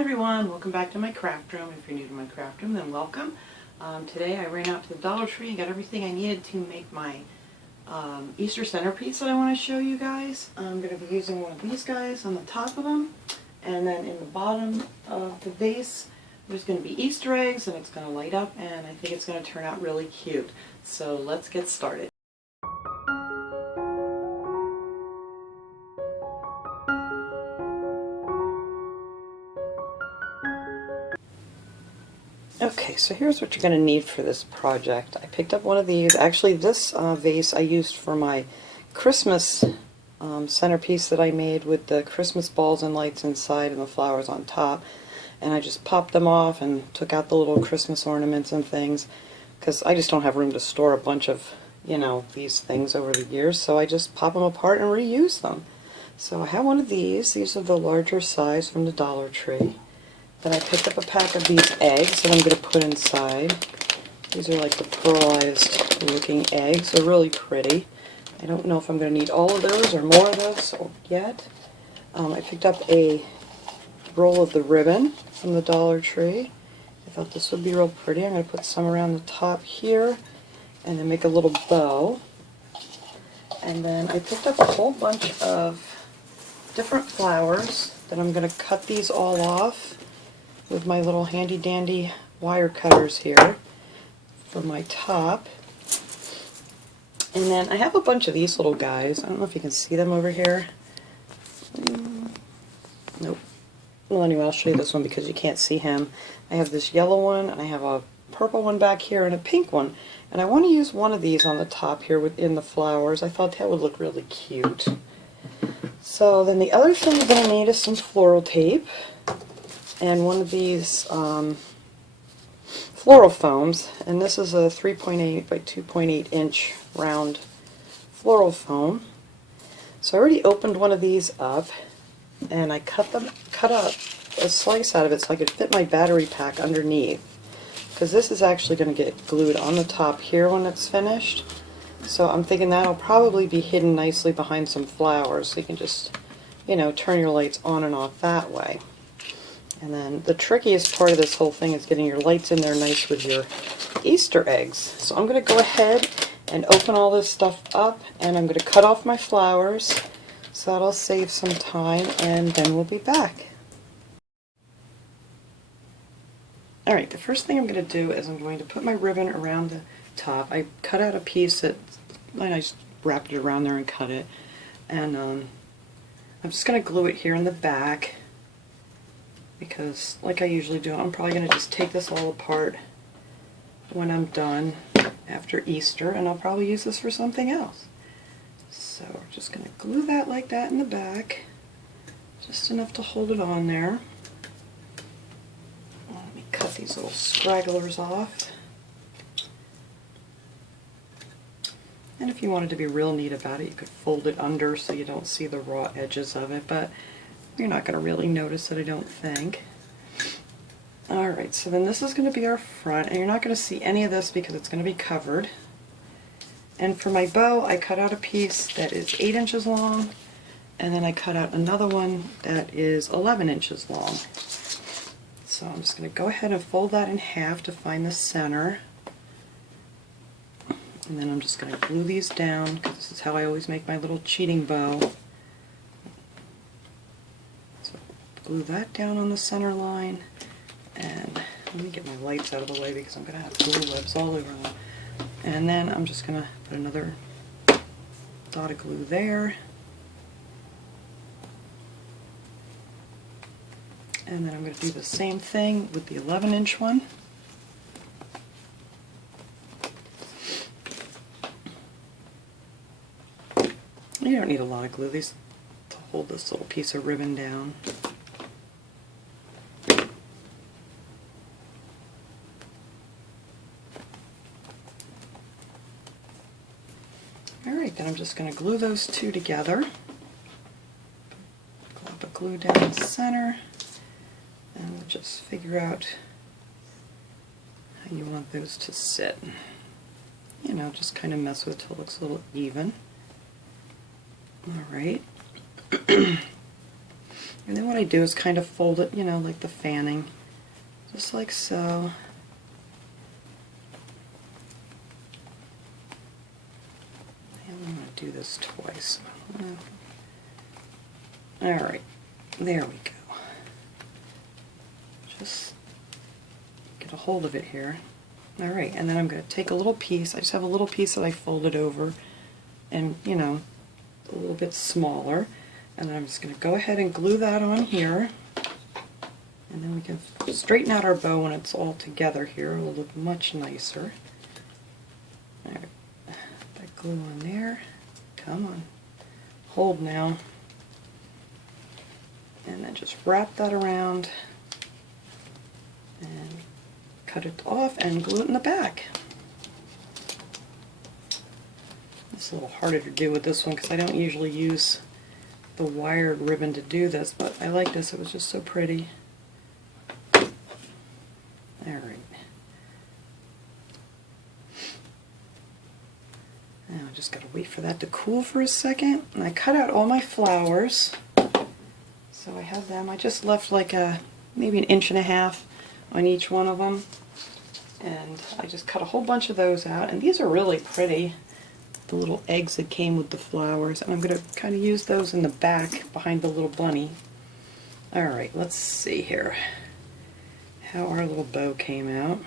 everyone, welcome back to my craft room. If you're new to my craft room, then welcome. Today I ran out to the Dollar Tree and got everything I needed to make my Easter centerpiece that I want to show you guys. I'm going to be using one of these guys on the top of them, and then in the bottom of the vase there's going to be Easter eggs, and it's going to light up, and I think it's going to turn out really cute. So let's get started. Okay, so here's what you're going to need for this project. I picked up one of these. Actually, this vase I used for my Christmas centerpiece that I made with the Christmas balls and lights inside and the flowers on top. And I just popped them off and took out the little Christmas ornaments and things, because I just don't have room to store a bunch of, these things over the years. So I just pop them apart and reuse them. So I have one of these. These are the larger size from the Dollar Tree. Then I picked up a pack of these eggs that I'm going to put inside. These are like the pearlized looking eggs. They're really pretty. I don't know if I'm going to need all of those or more of those yet. I picked up a roll of the ribbon from the Dollar Tree. I thought this would be real pretty. I'm going to put some around the top here and then make a little bow. And then I picked up a whole bunch of different flowers that I'm going to cut these all off with my little handy dandy wire cutters here for my top. And then I have a bunch of these little guys. I don't know if you can see them over here. Nope. Well, anyway, I'll show you this one because you can't see him. I have this yellow one, and I have a purple one back here, and a pink one. And I want to use one of these on the top here within the flowers. I thought that would look really cute. So then the other thing you're going to need is some floral tape. And one of these floral foams, and this is a 3.8 by 2.8 inch round floral foam. So I already opened one of these up, and I cut up a slice out of it so I could fit my battery pack underneath, because this is actually going to get glued on the top here when it's finished. So I'm thinking that'll probably be hidden nicely behind some flowers, so you can just, turn your lights on and off that way. And then the trickiest part of this whole thing is getting your lights in there nice with your Easter eggs. So I'm going to go ahead and open all this stuff up, and I'm going to cut off my flowers, so that'll save some time, and then we'll be back. Alright, the first thing I'm going to do is I'm going to put my ribbon around the top. I cut out a piece and I just wrapped it around there and cut it. And I'm just going to glue it here in the back, because like I usually do, I'm probably going to just take this all apart when I'm done after Easter, and I'll probably use this for something else. So we're just going to glue that like that in the back, just enough to hold it on there. Let me cut these little scragglers off. And if you wanted to be real neat about it, you could fold it under so you don't see the raw edges of it, but you're not going to really notice it, I don't think. Alright, so then this is going to be our front, and you're not going to see any of this because it's going to be covered. And for my bow, I cut out a piece that is 8 inches long, and then I cut out another one that is 11 inches long. So I'm just going to go ahead and fold that in half to find the center. And then I'm just going to glue these down, because this is how I always make my little cheating bow. Glue that down on the center line, and let me get my lights out of the way because I'm going to have glue webs all over them. And then I'm just going to put another dot of glue there, and then I'm going to do the same thing with the 11-inch one. You don't need a lot of glue these to hold this little piece of ribbon down. Alright, then I'm just going to glue those two together. Glop a glue down the center, and we'll just figure out how you want those to sit. Just kind of mess with it till it looks a little even. Alright. And then what I do is kind of fold it, you know, like the fanning, just like so. I'm going to do this twice. Alright, there we go. Just get a hold of it here. Alright, and then I'm going to take a little piece. I just have a little piece that I folded over and, you know, a little bit smaller. And then I'm just going to go ahead and glue that on here. And then we can straighten out our bow when it's all together here. It will look much nicer. Alright, that glue on there. Come on. Hold now. And then just wrap that around and cut it off and glue it in the back. It's a little harder to do with this one because I don't usually use the wired ribbon to do this, but I like this. It was just so pretty. Alright. Now I just gotta wait for that to cool for a second. And I cut out all my flowers. So I have them. I just left like maybe 1.5 inches on each one of them. And I just cut a whole bunch of those out. And these are really pretty. The little eggs that came with the flowers, and I'm going to kind of use those in the back behind the little bunny. Alright, let's see here how our little bow came out.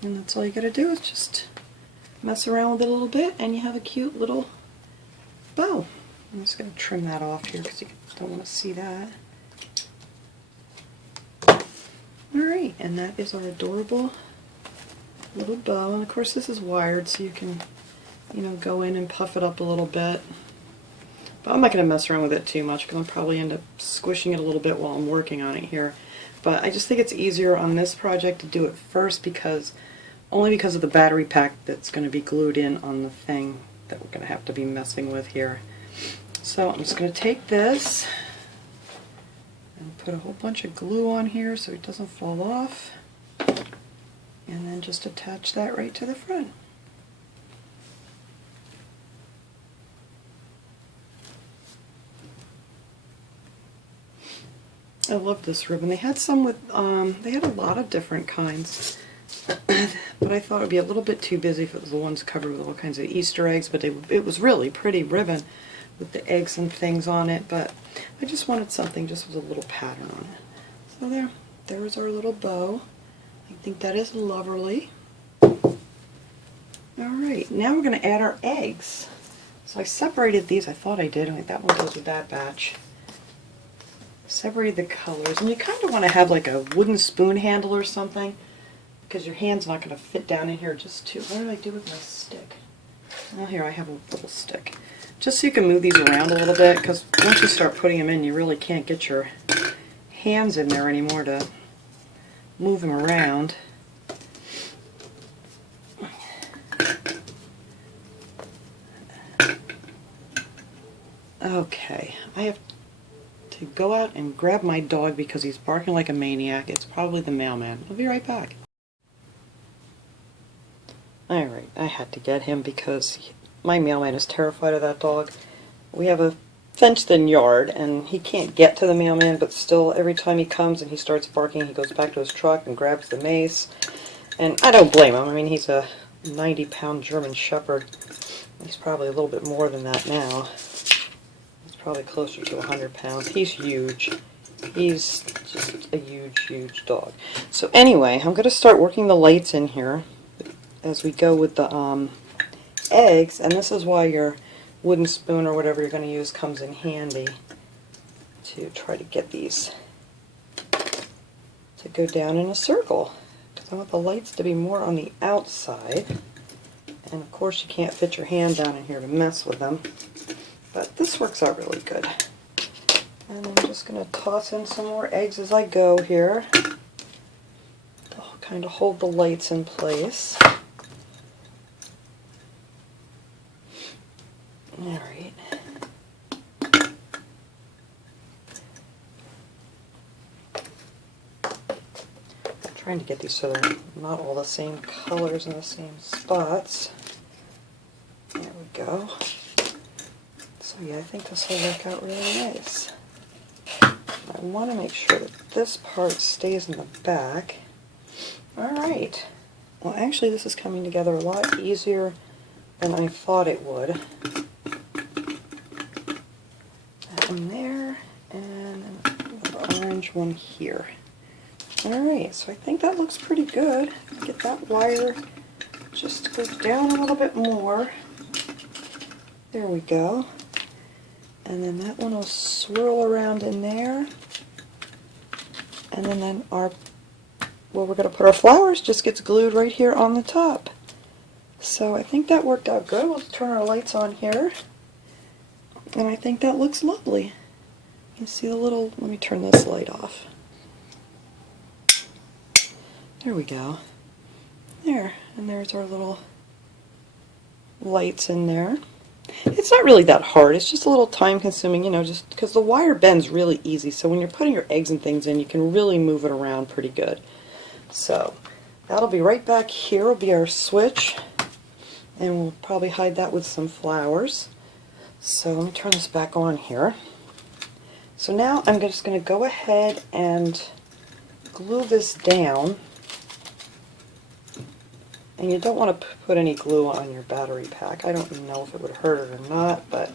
And that's all you got to do is just mess around with it a little bit and you have a cute little bow. I'm just going to trim that off here because you don't want to see that. Alright, and that is our adorable little bow, and of course this is wired so you can, you know, go in and puff it up a little bit. But I'm not going to mess around with it too much because I'll probably end up squishing it a little bit while I'm working on it here. But I just think it's easier on this project to do it first only because of the battery pack that's going to be glued in on the thing that we're going to have to be messing with here. So I'm just going to take this and put a whole bunch of glue on here so it doesn't fall off. And then just attach that right to the front. I love this ribbon. They had some with, they had a lot of different kinds. But I thought it would be a little bit too busy if it was the ones covered with all kinds of Easter eggs. But it was really pretty ribbon with the eggs and things on it. But I just wanted something just with a little pattern on it. So there was our little bow. I think that is lovely. Alright, now we're going to add our eggs. So I separated these, I thought I did, like that one goes with that batch. Separated the colors, and you kind of want to have like a wooden spoon handle or something, because your hand's not going to fit down in here just too. What did I do with my stick? Well, here I have a little stick. Just so you can move these around a little bit, because once you start putting them in, you really can't get your hands in there anymore to move them around. Okay, I have to go out and grab my dog because he's barking like a maniac. It's probably the mailman. I'll be right back. Alright, I had to get him because my mailman is terrified of that dog. We have a fenced-in yard and he can't get to the mailman, but still every time he comes and he starts barking, he goes back to his truck and grabs the mace. And I don't blame him. I mean, he's a 90-pound German Shepherd. He's probably a little bit more than that now. He's probably closer to 100 pounds. He's huge. He's just a huge, huge dog. So anyway, I'm going to start working the lights in here as we go with the eggs, and this is why your wooden spoon or whatever you're going to use comes in handy to try to get these to go down in a circle. Because I want the lights to be more on the outside, and of course you can't fit your hand down in here to mess with them, but this works out really good. And I'm just going to toss in some more eggs as I go here. I'll kind of hold the lights in place. Alright. I'm trying to get these so they're not all the same colors in the same spots. There we go. yeah, I think this will work out really nice. I want to make sure that this part stays in the back. Alright. Well, actually this is coming together a lot easier than I thought it would. That one there, and the orange one here. Alright, so I think that looks pretty good. Get that wire just to go down a little bit more. There we go. And then that one will swirl around in there. And then our, where we're going to put our flowers just gets glued right here on the top. So I think that worked out good. We'll turn our lights on here. And I think that looks lovely. You see the little, let me turn this light off. There we go. There, and there's our little lights in there. It's not really that hard, it's just a little time consuming, you know, just because the wire bends really easy, so when you're putting your eggs and things in, you can really move it around pretty good. So, that'll be right back here, will be our switch, and we'll probably hide that with some flowers. So let me turn this back on here. So now I'm just going to go ahead and glue this down. And you don't want to put any glue on your battery pack. I don't know if it would hurt it or not, but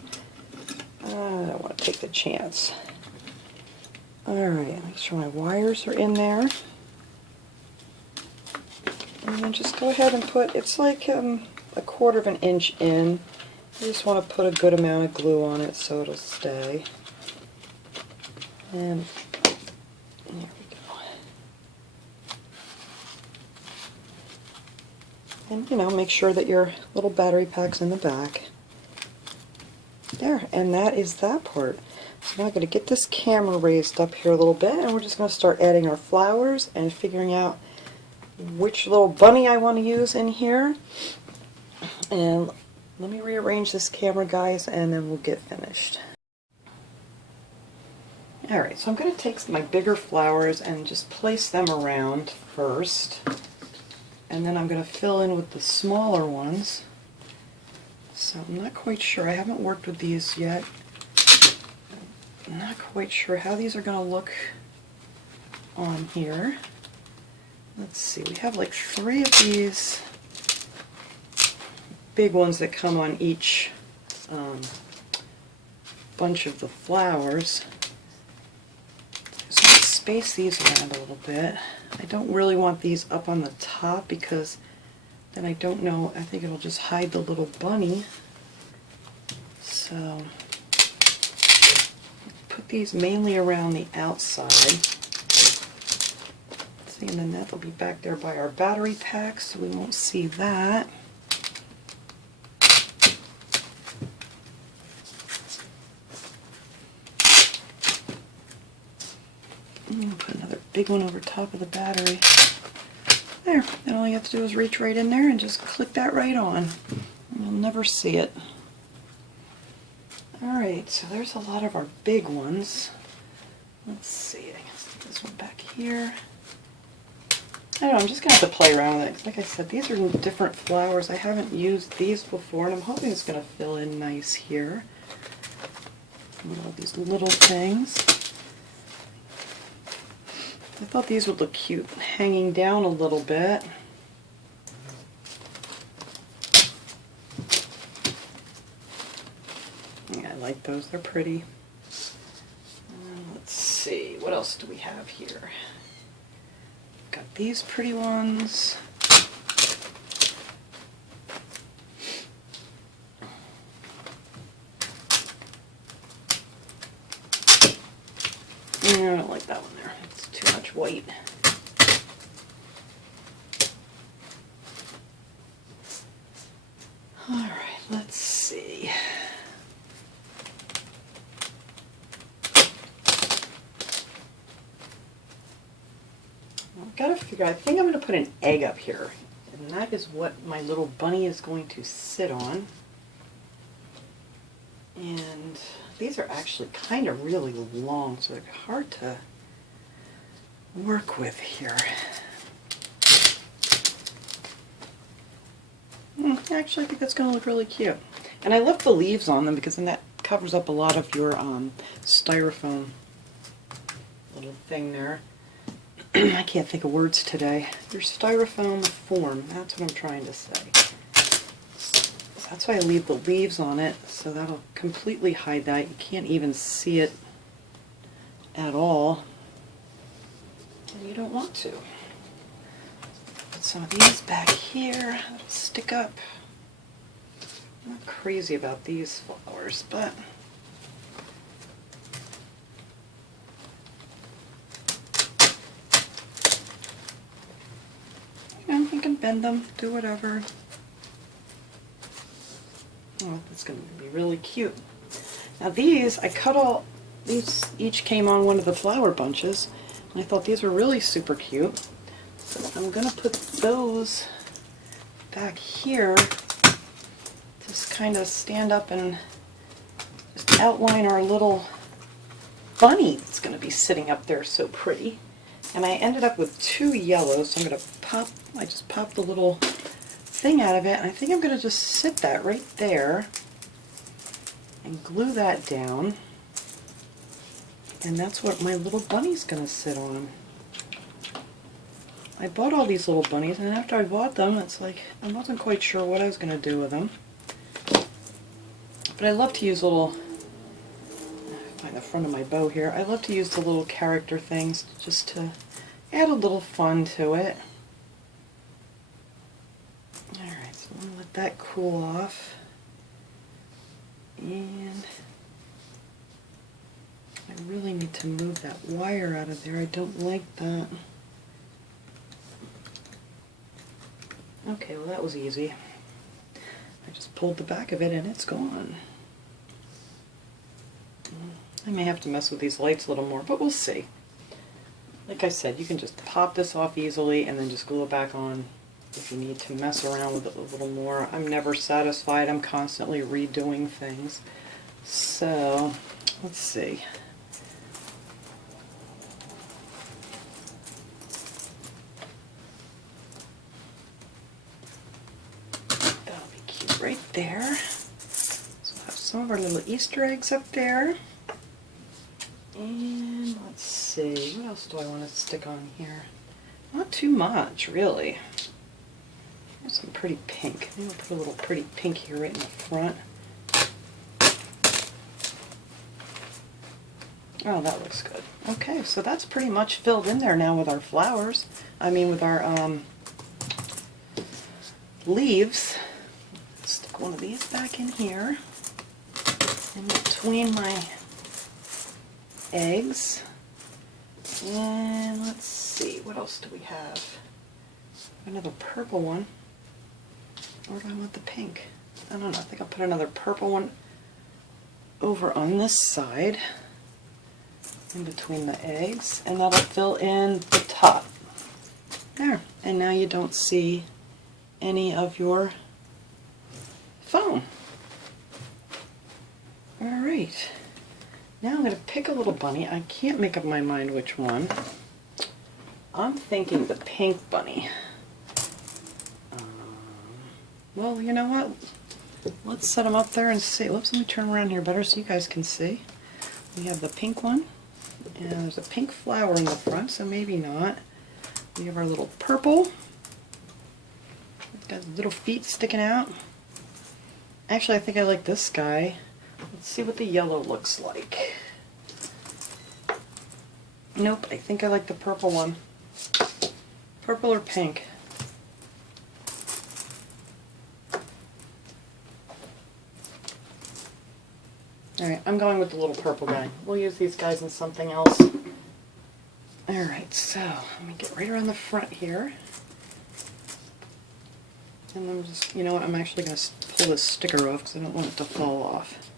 I don't want to take the chance. Alright, make sure my wires are in there. And then just go ahead and put, it's like a 1/4 of an inch in. You just want to put a good amount of glue on it so it'll stay. And there we go. And, you know, make sure that your little battery pack's in the back. There, and that is that part. So now I'm going to get this camera raised up here a little bit, and we're just going to start adding our flowers and figuring out which little bunny I want to use in here. And let me rearrange this camera, guys, and then we'll get finished. Alright, so I'm going to take my bigger flowers and just place them around first. And then I'm going to fill in with the smaller ones. So I'm not quite sure. I haven't worked with these yet. I'm not quite sure how these are going to look on here. Let's see. We have like 3 of these big ones that come on each bunch of the flowers. So I'll space these around a little bit. I don't really want these up on the top because then I don't know, I think it'll just hide the little bunny. So put these mainly around the outside. See, and then that'll be back there by our battery pack, so we won't see that. I'm going to put another big one over top of the battery. There, and all you have to do is reach right in there and just click that right on. You'll never see it. Alright, so there's a lot of our big ones. Let's see, I guess put this one back here. I don't know, I'm just going to have to play around with it, 'cause like I said, these are different flowers. I haven't used these before, and I'm hoping it's going to fill in nice here. All these little things. I thought these would look cute hanging down a little bit. Yeah, I like those, they're pretty. Let's see, what else do we have here? Got these pretty ones. Yeah, I don't like that one there. It's too much white. Alright, let's see. I've got to figure out, I think I'm going to put an egg up here. And that is what my little bunny is going to sit on. And these are actually kind of really long, so they're hard to work with here. Actually, I think that's going to look really cute. And I left the leaves on them because then that covers up a lot of your styrofoam little thing there. I can't think of words today. Your styrofoam form, that's what I'm trying to say. So that's why I leave the leaves on it, so that'll completely hide that. You can't even see it at all. And you don't want to. Put some of these back here, that'll stick up. I'm not crazy about these flowers, but you can bend them, do whatever. Oh, that's going to be really cute. Now these, I cut all, these each came on one of the flower bunches, and I thought these were really super cute. So I'm going to put those back here, just kind of stand up and just outline our little bunny that's going to be sitting up there so pretty. And I ended up with 2 yellows, so I'm going to pop, I just popped the little thing out of it, and I think I'm going to just sit that right there and glue that down, and that's what my little bunny's going to sit on. I bought all these little bunnies, and after I bought them, it's like I wasn't quite sure what I was going to do with them. But I love to use little, find the front of my bow here, I love to use the little character things just to add a little fun to it. Alright, so I'm going to let that cool off. And I really need to move that wire out of there. I don't like that. Okay, well that was easy. I just pulled the back of it and it's gone. I may have to mess with these lights a little more, but we'll see. Like I said, you can just pop this off easily and then just glue it back on if you need to mess around with it a little more. I'm never satisfied. I'm constantly redoing things. So, let's see. That'll be cute right there. So we'll have some of our little Easter eggs up there. And let's see, what else do I want to stick on here? Not too much, really. There's some pretty pink. Maybe I'll put a little pretty pink here right in the front. Oh, that looks good. Okay, so that's pretty much filled in there now with our flowers. I mean with our leaves. Stick one of these back in here. In between my eggs. And let's see, what else do we have? Another purple one. Or do I want the pink? I don't know, I think I'll put another purple one over on this side in between the eggs, and that'll fill in the top. There, and now you don't see any of your foam. Alright. Now I'm going to pick a little bunny. I can't make up my mind which one. I'm thinking the pink bunny. Well, you know what? Let's set them up there and see. Whoops, let me turn around here better so you guys can see. We have the pink one, and there's a pink flower in the front, so maybe not. We have our little purple. It's got little feet sticking out. Actually, I think I like this guy. Let's see what the yellow looks like. Nope, I think I like the purple one. Purple or pink? Alright, I'm going with the little purple guy. We'll use these guys in something else. Alright, so let me get right around the front here. And I'm just, you know what, I'm actually going to pull this sticker off because I don't want it to fall off.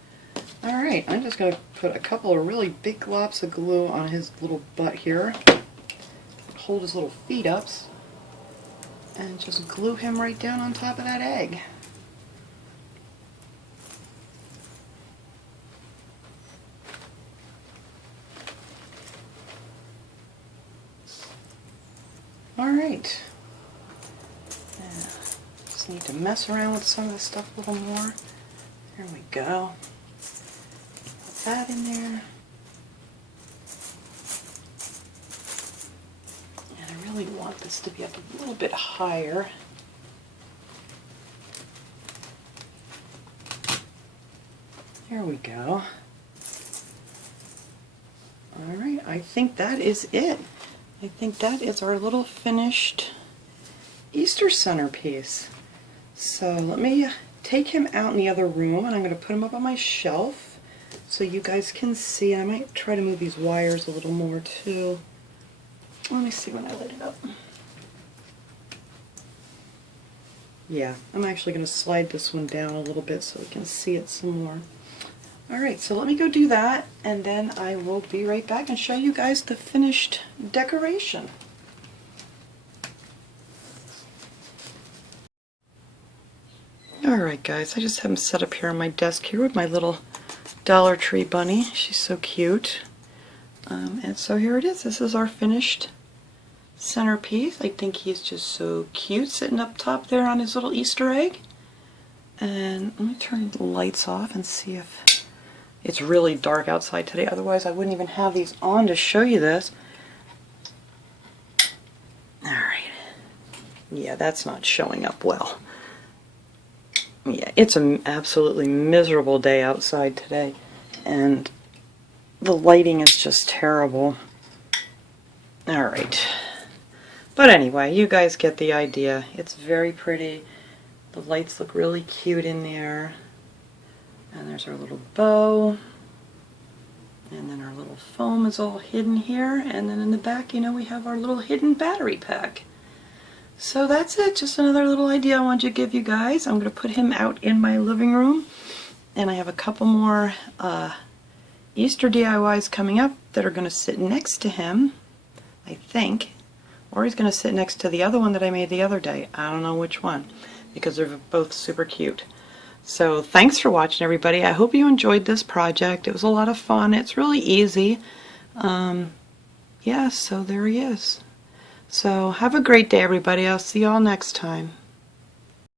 Alright, I'm just going to put a couple of really big globs of glue on his little butt here. Hold his little feet up. And just glue him right down on top of that egg. Alright. Just need to mess around with some of this stuff a little more. There we go. that in there. And I really want this to be up a little bit higher. There we go. Alright, I think that is it. I think that is our little finished Easter centerpiece. So let me take him out in the other room, and I'm going to put him up on my shelf so you guys can see. I might try to move these wires a little more too. Let me see when I light it up. Yeah, I'm actually going to slide this one down a little bit so we can see it some more. Alright, so let me go do that, and then I will be right back and show you guys the finished decoration. Alright guys, I just have him set up here on my desk here with my little Dollar Tree bunny. She's so cute. And so here it is. This is our finished centerpiece. I think he's just so cute sitting up top there on his little Easter egg. And let me turn the lights off and see if it's really dark outside today. Otherwise I wouldn't even have these on to show you this. Alright. Yeah, that's not showing up well. Yeah, it's an absolutely miserable day outside today, and the lighting is just terrible. Alright. But anyway, you guys get the idea. It's very pretty. The lights look really cute in there. And there's our little bow. And then our little foam is all hidden here. And then in the back, you know, we have our little hidden battery pack. So that's it, just another little idea I wanted to give you guys. I'm going to put him out in my living room, and I have a couple more Easter DIYs coming up that are going to sit next to him, I think, or he's going to sit next to the other one that I made the other day. I don't know which one, because they're both super cute. So thanks for watching, everybody. I hope you enjoyed this project. It was a lot of fun. It's really easy. Yeah, so there he is. So have a great day, everybody. I'll see you all next time.